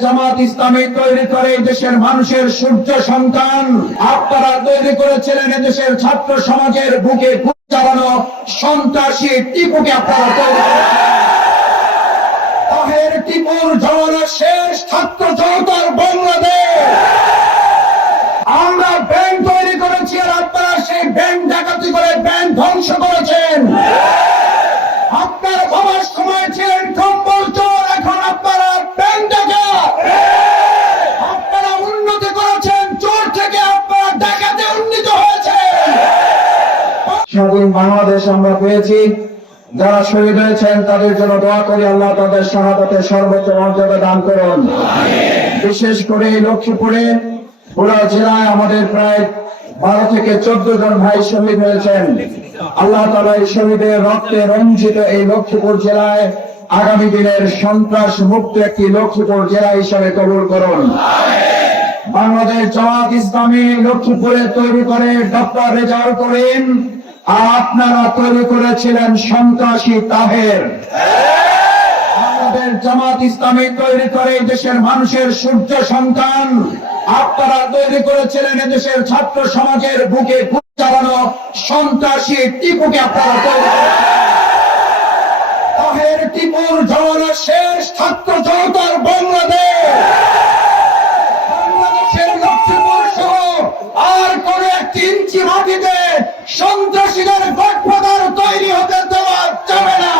জামাত ইসলামী তৈরি করে দেশের মানুষের সূর্য সন্তান। আপনারা তৈরি করেছিলেন এদেশের ছাত্র সমাজের বুকে চালানো সন্ত্রাসী টিপুকে আপনারা আপনারা সেই ব্যাংক ডাকাতি করে ব্যাংক ধ্বংস করেছেন। আপনার বাবার সময় ছিলেন স্বাধীন বাংলাদেশ আমরা পেয়েছি। যারা শহীদ হয়েছেন, তাদের জন্য দোয়া করি, আল্লাহ তাদের শাহাদাতে সর্বোচ্চ মর্যাদা দান করুন। বিশেষ করে লক্ষ্মীপুরে, পুরা জেলায় আমাদের প্রায় বারো থেকে চোদ্দ জন ভাই শহীদ হয়েছেন। আল্লাহ তালা এই শহীদের রক্তে রঞ্জিত এই লক্ষ্মীপুর জেলায় আগামী দিনের সন্ত্রাস মুক্ত একটি লক্ষ্মীপুর জেলা হিসাবে কবুল করুন। বাংলাদেশ জামাত ইসলামী লক্ষ্মীপুরে তৈরি করে, ডক্টর রেজাউল করিম আপনারা তৈরি করেছিলেন সন্ত্রাসী তাহের। আমাদের জামাত ইসলামী তৈরি করে দেশের মানুষের সূর্য সন্তান। আপনারা তৈরি করেছিলেন দেশের ছাত্র সমাজের বুকে চালানো সন্ত্রাসী টিপুকে আপনারা তৈরি। তাহের টিপুর জমানা শেষ ছাত্র জনতার বাংলাদেশ বাংলাদেশের লক্ষ্মীপুর সহ আর কোন একটি ইঞ্চি মাটিতে সন্ত্রাসীদের তৈরি হতে দেওয়া যাবে না।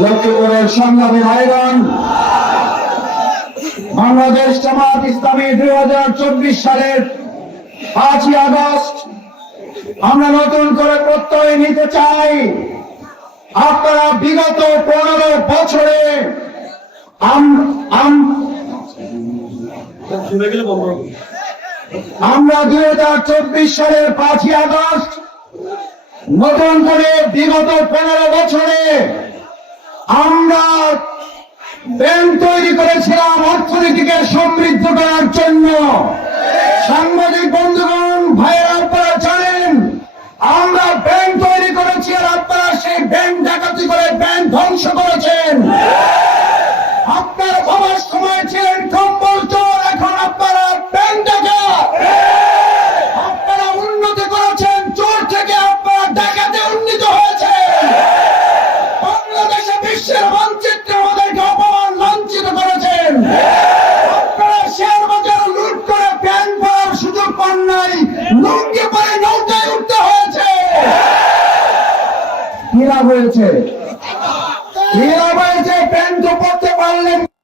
লক্ষ্মীপুরের বাংলাদেশ জামাত ইসলামী দুই হাজার চব্বিশ সালের পাঁচই আগস্ট, আমরা নতুন করে প্রত্যয় নিতে চাই। আপনারা বিগত পনেরো বছরে আম- আম- আমরা দুই হাজার চব্বিশ সালের পাঁচই আগস্ট, নতুন করে বিগত পনেরো বছরে আমরা ব্যাংক তৈরি করেছিলাম অর্থনীতিকে সমৃদ্ধ করার জন্য। সাংবাদিক বন্ধুগণ, ভাইয়েরা, আপনারা জানেন, আমরা ব্যাংক তৈরি করেছি আর আপনারা সেই ব্যাংক ডাকাতি করে ব্যাংক ধ্বংস করেছেন। লাভ হয়েছে। লাভ হয়েছে প্যান্ট